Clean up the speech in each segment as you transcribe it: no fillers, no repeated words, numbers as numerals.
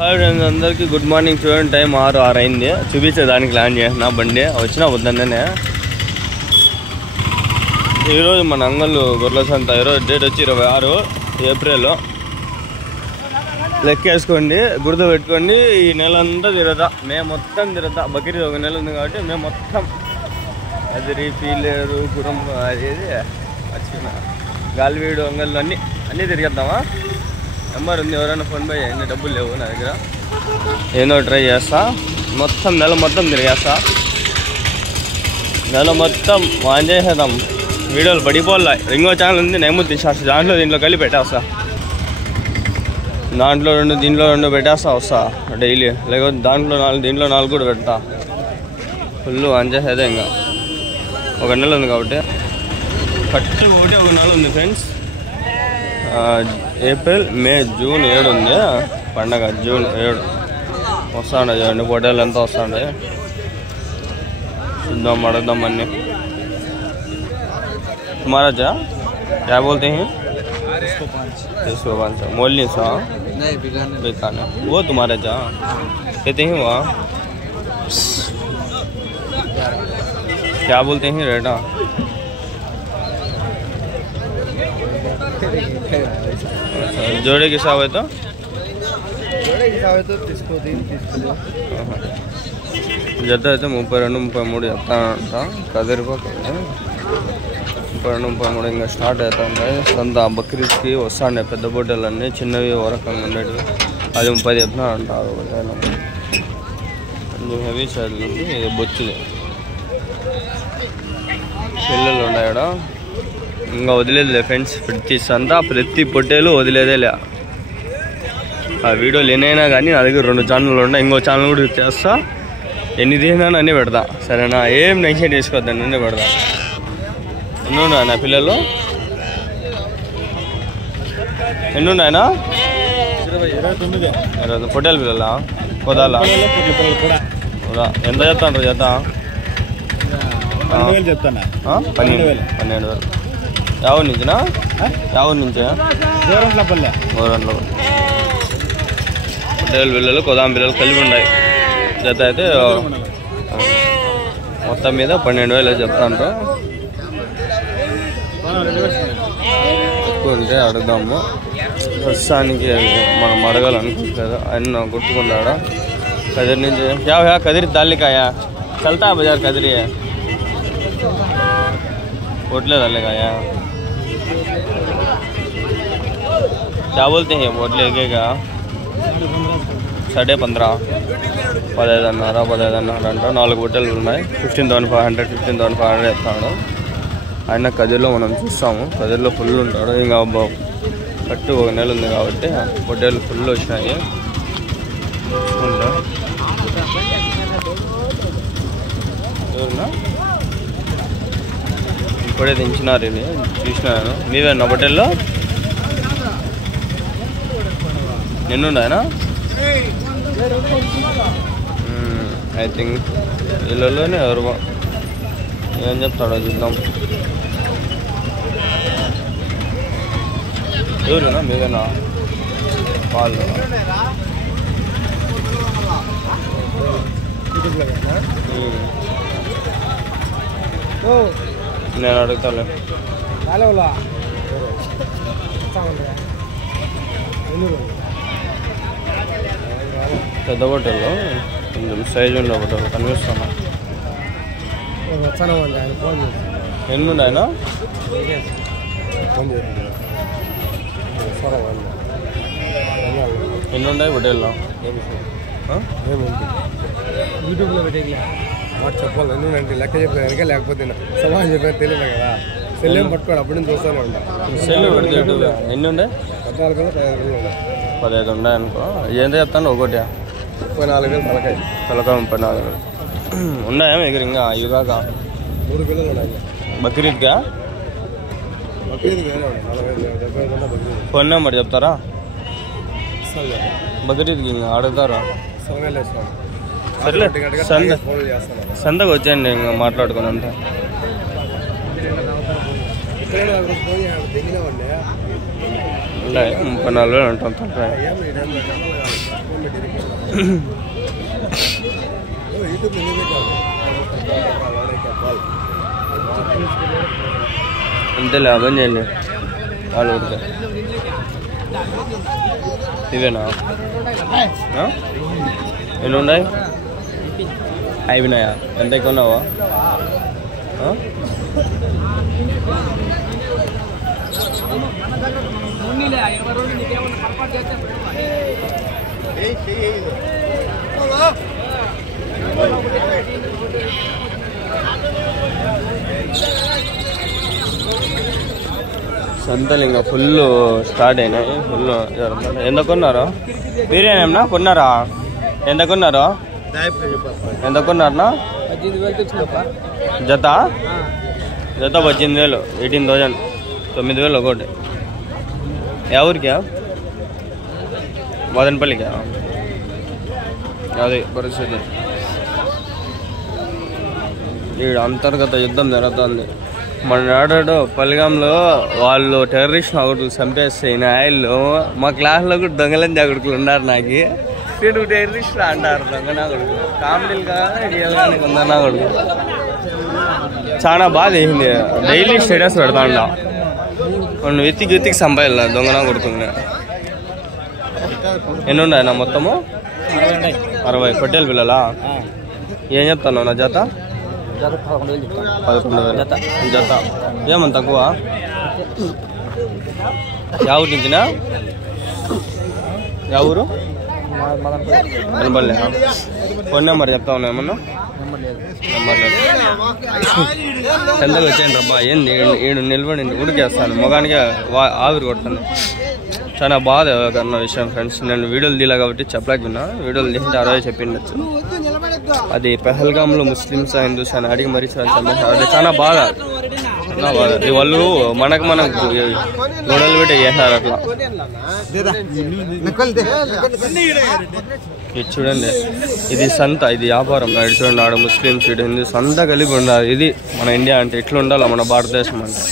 Hi friends, అందరికీ good morning. చూడండి, time 6 అయింది. చూపించేదానికి ప్లాన్ చేసిన బండి వచ్చినా వద్దనే. ఈరోజు మన అంగళ్ళు గొర్రెల సంత. ఈరోజు డేట్ వచ్చి 26 ఏప్రిల్. లెక్కేసుకోండి, గుర్తు పెట్టుకోండి. ఈ నెల అంతా తిరగతా, మేము మొత్తం తిరగతా. బక్రీద్ ఒక నెల ఉంది కాబట్టి మేము మొత్తం అదిరి, పీలేరు, గురం, అది వచ్చిన గాలివీడు, అంగళ్ళు అన్నీ తిరిగేద్దామా. నెంబర్ ఉంది, ఎవరైనా ఫోన్ పే చేయండి. డబ్బులు లేవు నా దగ్గర. ఏదో ట్రై చేస్తా. మొత్తం నెల మొత్తం తిరిగేస్తా. నెల మొత్తం ఆన్ చేసేద్దాం. వీడియోలు పడిపోలే. ఇంకో ఛానల్ ఉంది, నేమో తీసేస్తా. దీంట్లో కలిపి పెట్టేస్తా. దాంట్లో 2, దీంట్లో 2 పెట్టేస్తా. వస్తా డైలీ. లేకపోతే దాంట్లో 4, దీంట్లో 4 కూడా పెడతా. ఫుల్ ఆన్ చేసేదే. ఇంకా ఒక నెల ఉంది కాబట్టి కరెక్ట్ ఒకటి ఒక నెల ఉంది ఫ్రెండ్స్. ఏప్రిల్, మే, జూన్ 7 ఉంది పండగ. జూన్ 7 వస్తాండే. చూడండి ఫోటోలు ఎంత వస్తాండే. చూద్దాం, అడుగుదాం అన్నీ. तुम्हारा जा क्या बोलते हैं? 105 मोलनी सा नहीं बिकाने वो तुम्हारा जा कहते हैं वहाँ क्या बोलते हैं रेटा? जोड़े के हिसाब है तो జత అయితే 32, 33 చెప్తానంట. 10 రూపాయలు 32, 33 ఇంకా స్టార్ట్ అవుతాయి. సొంత బక్రీద్కి వస్తాండే పెద్ద బొట్టెలన్నీ. చిన్నవి ఓ రకంగా ఉండేవి. అది 30 చెప్తున్నానంట. కొంచెం హెవీ సైజ్ ఉంది. ఇది బొచ్చుది. పిల్లలు ఉన్నాయడ. ఇంకా వదిలేదులే ఫ్రెండ్స్. ప్రతి సంత, ప్రతి పొట్టేలు వదిలేదేలే. ఆ వీడియోలు ఎన్నైనా కానీ నా దగ్గర 2 ఛానళ్ళు ఉన్నాయి. ఇంకో ఛానల్ కూడా చేస్తా. ఎన్ని తీసినా అన్నీ పెడతా, సరేనా? ఏం టెన్షన్ చేసుకోవద్దండి, అన్నీ పెడతా. ఎన్ని ఉన్నాయన్నా పిల్లలు? ఎన్ని ఉన్నాయనా? 29 పొట్టేలు పిల్లలా? పొదాలా? ఎంత చెప్తాను జత? 12,000. యావూరు నుంచినా? యావూరు నుంచా? గోరంట్లో పొట్టేలు పిల్లలు, కొదాం పిల్లలు కలిపి ఉన్నాయి. జత అయితే మొత్తం మీద 12,000 చెప్తాను. ఎక్కువ ఉంటే అడుగుదాము. ప్రస్తుతానికి మనం అడగాలనుకుంటుంది. ఆయన గుర్తుకున్నాడా? కదిరి నుంచి యా కదిరి దాల్లికాయా చల్తా బజార్ కదిరి పోटले दालेकाया क्या बोलते हैं? पोटले एकेगा 15.5 15.5 అంట. 4 పొట్టెలు ఉన్నాయి. 15,500 15,500 చెప్తాడు. ఆయన కదిరిలో మనం చూస్తాము. కదిరిలో ఫుల్ ఉంటాడు. ఇంకా కట్టు ఒక నెల ఉంది కాబట్టి పొట్టేలు ఫుల్ వచ్చినాయి. ఎవరున్నా ఇప్పుడే దించినారు. ఇది చూసినాను. మీవేనా పొట్టేల్లో? నిన్నుండాయనా? ఐ థింక్ ఇళ్ళలోనే ఎవరు ఏం చెప్తాడో చూద్దాం. ఎవరునా? మీవేనా? వాళ్ళు నేను అడుగుతాలే. పెద్ద బొట్టెల్లో కొంచెం సైజు ఉండే బొట్టెలు కనిపిస్తున్నా. ఎన్ని ఉన్నాయనా? ఎన్ని ఉన్నాయి బొట్టెల్లో? యూట్యూబ్లో పెట్టే మాట చెప్పాలి. ఎందుకంటే లెక్క చెప్పేదానికే, లేకపోతే సమాజం చెప్పేది తెలియదు కదా. సెల్ ఏం పట్టుకోడు. అప్పుడు నుంచి చూస్తూనే ఉంటా. సెల్ పెడితే ఎన్ని ఉండే? 14,000 15 ఉన్నాయి అనుకో. ఎంత చెప్తాను? ఒకటి 34,000 తలకాయ. 34,000 ఉన్నాయా మీ దగ్గర? ఇంకా ఇవిగాక 3 పిల్లలు ఉన్నాయి. బక్రీద్గా? ఫోన్ నెంబర్ చెప్తారా? బక్రీద్కి ఇంకా అడుగుతారా? సర్లే, సందకు వచ్చేయండి. ఇంకా మాట్లాడుకుని అంతా. 34,000 అంటాం. అంతేలే అర్థం చేయండి వాళ్ళు ఉడితే ఇవేనా ఎన్ని ఉన్నాయి అయిపోయినాయా ఎంత ఎక్కువ ఉన్నావా సంతలు ఇంకా ఫుల్ స్టార్ట్ అయినాయి ఫుల్ ఎంత కొన్నారా మీరేనా కొన్నారా ఎంత కొన్నారా ఎంత కొన్నారనా జత జత 18,000 18,000 9,000 ఒకటి ఎవరికా మదనపల్లికా అదే పరిస్థితి ఈడ అంతర్గత యుద్ధం జరుగుతుంది మన నాడు పల్లిగాంలో వాళ్ళు టెర్రరిస్ట్ ఒకటి చంపేస్తే నాయళ్ళు మా క్లాస్లో కూడా దొంగలని జాగ్రత్తలు ఉన్నారు నాకు వీడు టెర్రరిస్ట్ అంటారు దొంగ నా కొడుకు కామెడీలు కానీ ఉందా నా కొడుకు చాలా బాధ వేసింది డైలీ స్టేటస్ పెడతాండా కొన్ని వెతికి సంపాదిల్లా దొంగ నా కొడుతుంది ఎన్ని ఉన్నాయి నా మొత్తము 60 పొట్టేలు పిల్లలా ఏం చెప్తాను నా జత 11,000 జత ఏమన్నా తక్కువ యా ఊరి నుంచినా యా ఊరు మదనపల్లి ఫోన్ నెంబర్ చెప్తా ఉన్నా ఏమన్నా నెంబర్ లేదు ఎంతకు వచ్చాయండి రబ్బా ఏంది ఈడు నిలబడి ఉడికేస్తాను మొగానికి ఆవిరి కొడుతుంది చాలా బాధ కన్నా విషయం ఫ్రెండ్స్ నేను వీడియోలు తీలా కాబట్టి చెప్పలేకున్నా వీడియోలు తీసి ఆ రోజు చెప్పిండొచ్చు అది పెహల్గాంలో ముస్లిమ్స్ హిందూస్ అని అడిగి మరీ చంపేశారు అది చాలా బాధ వాళ్ళు మనకు గొడవలు పెట్టి చేశారు అట్లా ఇది చూడండి ఇది సంత ఇది వ్యాపారం ఇది చూడండి ఆడ ముస్లిమ్స్ ఇటు హిందూస్ అంతా కలిపి ఉండాలి ఇది మన ఇండియా అంటే ఇట్లా ఉండాలి మన భారతదేశం అంటే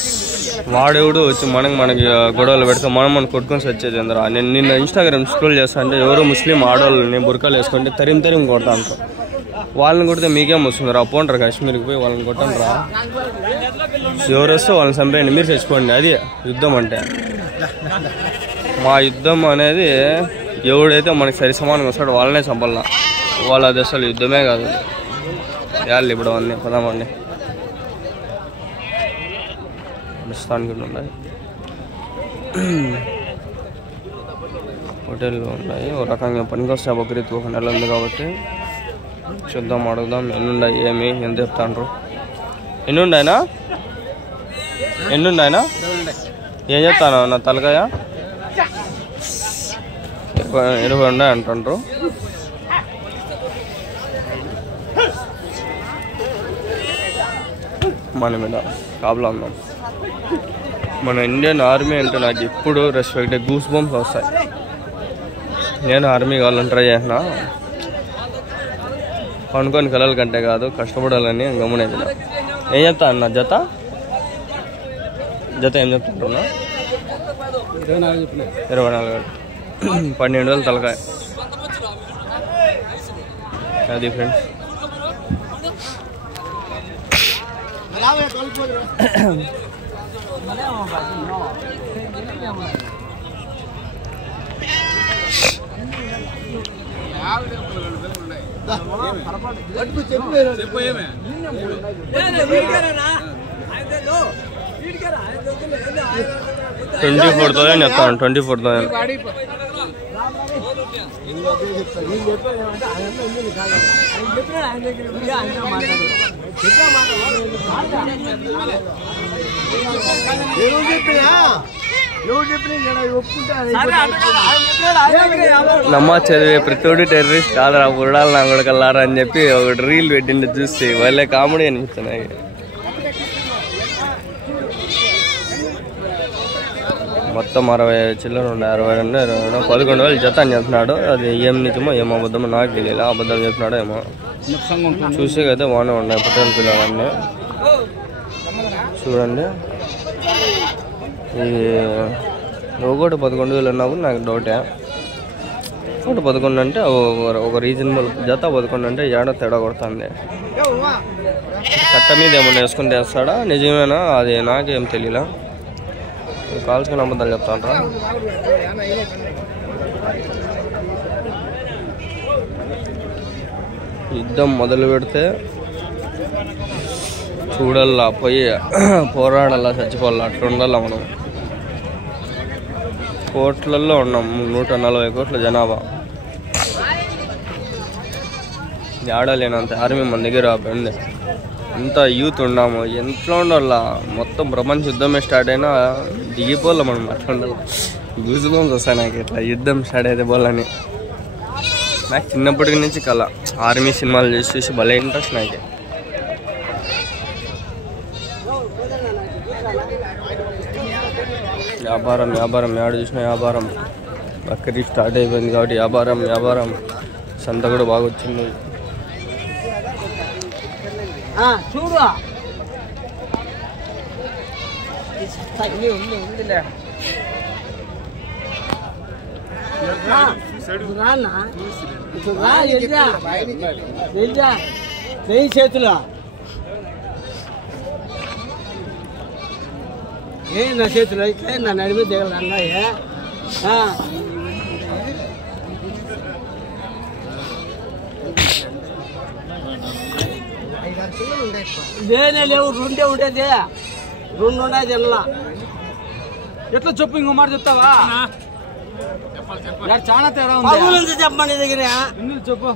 వాడెవడు వచ్చి మనకి గొడవలు పెడితే మనం కొట్టుకొని వచ్చేది అందరూ నేను నిన్న ఇన్స్టాగ్రామ్ స్క్రోల్ చేస్తా అంటే ఎవరో ముస్లిం ఆడవాళ్ళని బుర్కాలు వేసుకుంటే తరిం కొడతా అంటారు వాళ్ళని కొడితే మీకేం వస్తుంది రా పోంటారు కాశ్మీర్కి పోయి వాళ్ళని కొట్టండి రా ఎవరు వస్తే వాళ్ళని చంపేయండి మీరు చచ్చిపోండి అది యుద్ధం అంటే మా యుద్ధం అనేది ఎవడైతే మనకి సరి సమానంగా వస్తాడో వాళ్ళనే చంపాల వాళ్ళ అది అసలు యుద్ధమే కాదు వాళ్ళు ఇప్పుడు అన్నీ పదామండి ప్రస్తుతానికి ఉన్నాయి హోటళ్ళు ఉన్నాయి ఒక రకంగా పనికొస్తా బక్రీద్ ఒక నెల ఉంది కాబట్టి చూద్దాం అడుగుదాం ఎన్నున్నాయి ఏమి ఎంత చెప్తాండ్రు ఎన్నున్నాయినా ఏం చెప్తాను నా తలకాయ 20 ఉన్నాయి అంటుండ్రు మన మీద కాపులా ఉన్నాం మన ఇండియన్ ఆర్మీ అంటే నాకు ఎప్పుడు రెస్పెక్ట్ గూస్ బంప్స్ వస్తాయి నేను ఆర్మీ కావాలని ట్రై చేసిన పండుకొని కలల కంటే కాదు కష్టపడాలని గమనించిన ఏం చెప్తా అన్న జత ఏం చెప్తుంటున్నా 24 12,000 తలకాయ అది ఫ్రెండ్స్ $24,000 చెప్తాను 24,000 నమ్మ చదివే ప్రతిఒడి టెర్రరిస్ట్ కాదురా బుర్రాలు నా కొడుకల్లారా అని చెప్పి ఒకటి రీల్ పెట్టిండి చూసి వాళ్ళే కామెడీ అనిపిస్తున్నాయి మొత్తం 60 చిల్లర ఉండే 62 11,000 జత అని చెప్తున్నాడు అది ఏం నిజమో ఏమో అబద్ధమో నాకు తెలియదు అబద్ధం చెప్తున్నాడో ఏమో చూసి అయితే బాగానే ఉన్నాయి పొట్టేలు పిల్లలన్నీ చూడండి ఈ ఒకటి 11,000 ఉన్నప్పుడు నాకు డౌటే ఒకటి 11 అంటే ఒక రీజనబుల్ జత 11 అంటే ఏడ తేడా కొడుతుంది. కట్ట మీద ఏమన్నా వేసుకుని తెస్తాడా నిజమేనా అది నాకేం తెలియలా. కాల్చుకుని అబద్ధాలు చెప్తాంట్రా. యుద్ధం మొదలు పెడితే చూడల్లా పోయి పోరాడల్లా చచ్చిపోవాలా అట్లా ఉండాలా. మనం కోట్లల్లో ఉన్నాం, 140 కోట్ల జనాభా. ఆడలేనంత ఆర్మీ మన దగ్గర ఉంది. ఎంత యూత్ ఉన్నాము, ఎంట్లో ఉండాలా. మొత్తం ప్రపంచ యుద్ధమే స్టార్ట్ అయినా దిగిపోలే మనం. అట్లా ఉండాలి. గూజుబంప్స్ వస్తాయి నాకు ఇట్లా యుద్ధం స్టార్ట్ అయితే పోలని. నాకు చిన్నప్పటి నుంచి కళ ఆర్మీ సినిమాలు చూసి భలే ఇంట్రెస్ట్ నాకు. వ్యాపారం వ్యాపారం ఏడు చూసిన వ్యాపారం. బక్రీ స్టార్ట్ అయిపోయింది కాబట్టి వ్యాపారం వ్యాపారం. సంత కూడా బాగా వచ్చింది. చూడు చేతులు ఏ నా చేతులు అయితే నా నడిమి దిగలు అన్నాయే. లేనే లేవు, 2 ఉండేది, 2 ఉండేది ఎలా ఎట్లా చెప్పు. ఇంకో మాట చెప్తావా? చాలా తేడా ఉంది. చెప్పండి దగ్గర చెప్పు.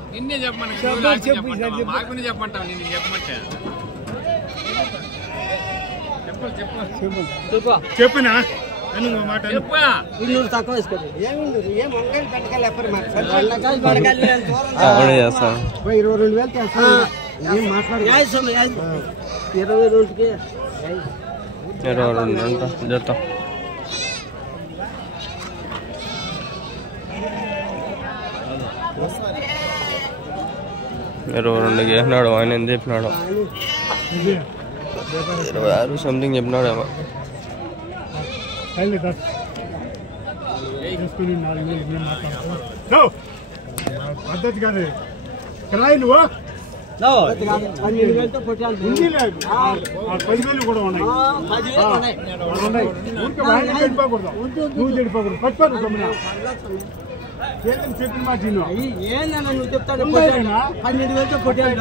చెప్పనా తక్కువ వేసుకోండి. చేస్తాం 22,000 22కి 22 అంట జత. ఇరవై 22కి వేసినాడు. ఆయన ఎంత చెప్పినాడు? 26 సంథింగ్ చెప్పినాడేమో. పద్ధతి కాదు కిరాయి నువ్వు 12,000తో పొట్టాలి. 10,000 కూడా ఉన్నాయి. నువ్వు చెడిపోకూడదు. చెప్పిన మాట ఏందన్నా నువ్వు చెప్తాడు. 12,000తో పొట్టాలి.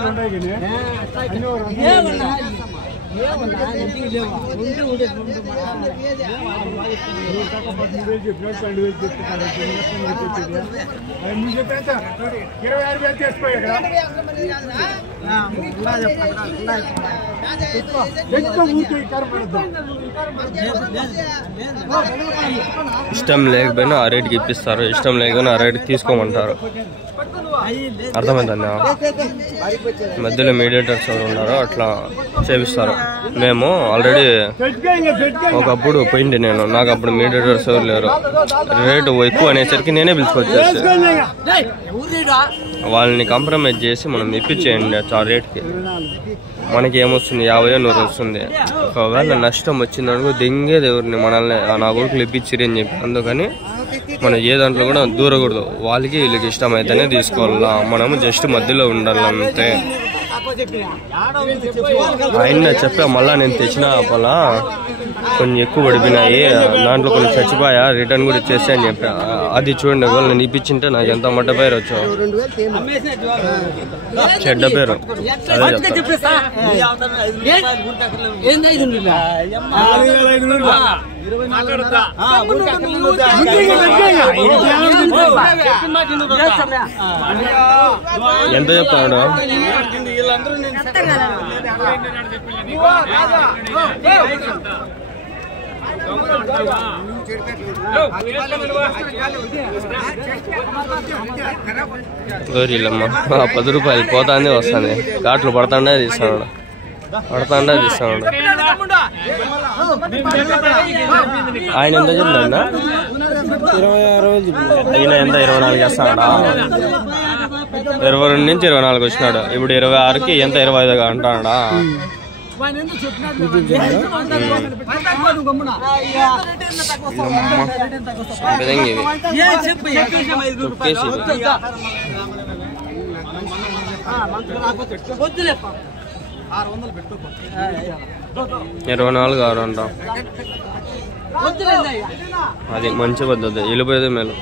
ఇష్టం లేకపోయినా ఆ రేటుకి ఇప్పిస్తారు, ఇష్టం లేకపోయినా ఆ రేటుకి తీసుకోమంటారు. అర్థమైందన్న. మధ్యలో మీడియేటర్స్ ఎవరు ఉన్నారో అట్లా చేపిస్తారు. మేము ఆల్రెడీ ఒకప్పుడు పోయింది నేను, నాకు అప్పుడు మీడియేటర్స్ ఎవరు లేరు. రేటు ఎక్కువ అనేసరికి నేనే పిలుచుకొచ్చేసి వాళ్ళని కాంప్రమైజ్ చేసి మనం ఇప్పించేయండి ఆ రేట్కి. మనకి ఏమొస్తుంది 50,000 వస్తుంది. ఒకవేళ నష్టం వచ్చిందనుకో దెంగేది ఎవరిని, మనల్ని నా కొడుకులు ఇప్పించిరి అని చెప్పి. అందుకని మనం ఏ దాంట్లో కూడా దూరకూడదు. వాళ్ళకి వీళ్ళకి ఇష్టమైతేనే తీసుకోవాలా, మనము జస్ట్ మధ్యలో ఉండాలంతే. ఆయన చెప్పా మళ్ళా నేను తెచ్చిన పొలా కొన్ని ఎక్కువ పడిపోయినాయి, దాంట్లో కొన్ని చచ్చిపోయా, రిటర్న్ కూడా ఇచ్చేసి అని చెప్పా. అది చూడండి, ఒకవేళ నేను ఇప్పించింటే నాకు ఎంత మడ్డ పేరు వచ్చావు, చెడ్డ పేరు. అదే చెప్తా. ఎంత చెప్తాడు? గౌరీలమ్మ 10 రూపాయలు పోతాంది వస్తుంది, ఘాట్లు పడతాండే తీస్తాడు, పడతాండే తీస్తాడు. ఆయన ఎంత చెప్తాడా? 26 ఈయన ఎంత 24 చేస్తాడా? 22 నుంచి 24 వచ్చినాడు. ఇప్పుడు 26కి ఎంత 25 అంటాడా? అంటాం. అది మంచి పద్ధతి, వెళ్ళిపోయేదే మేలు.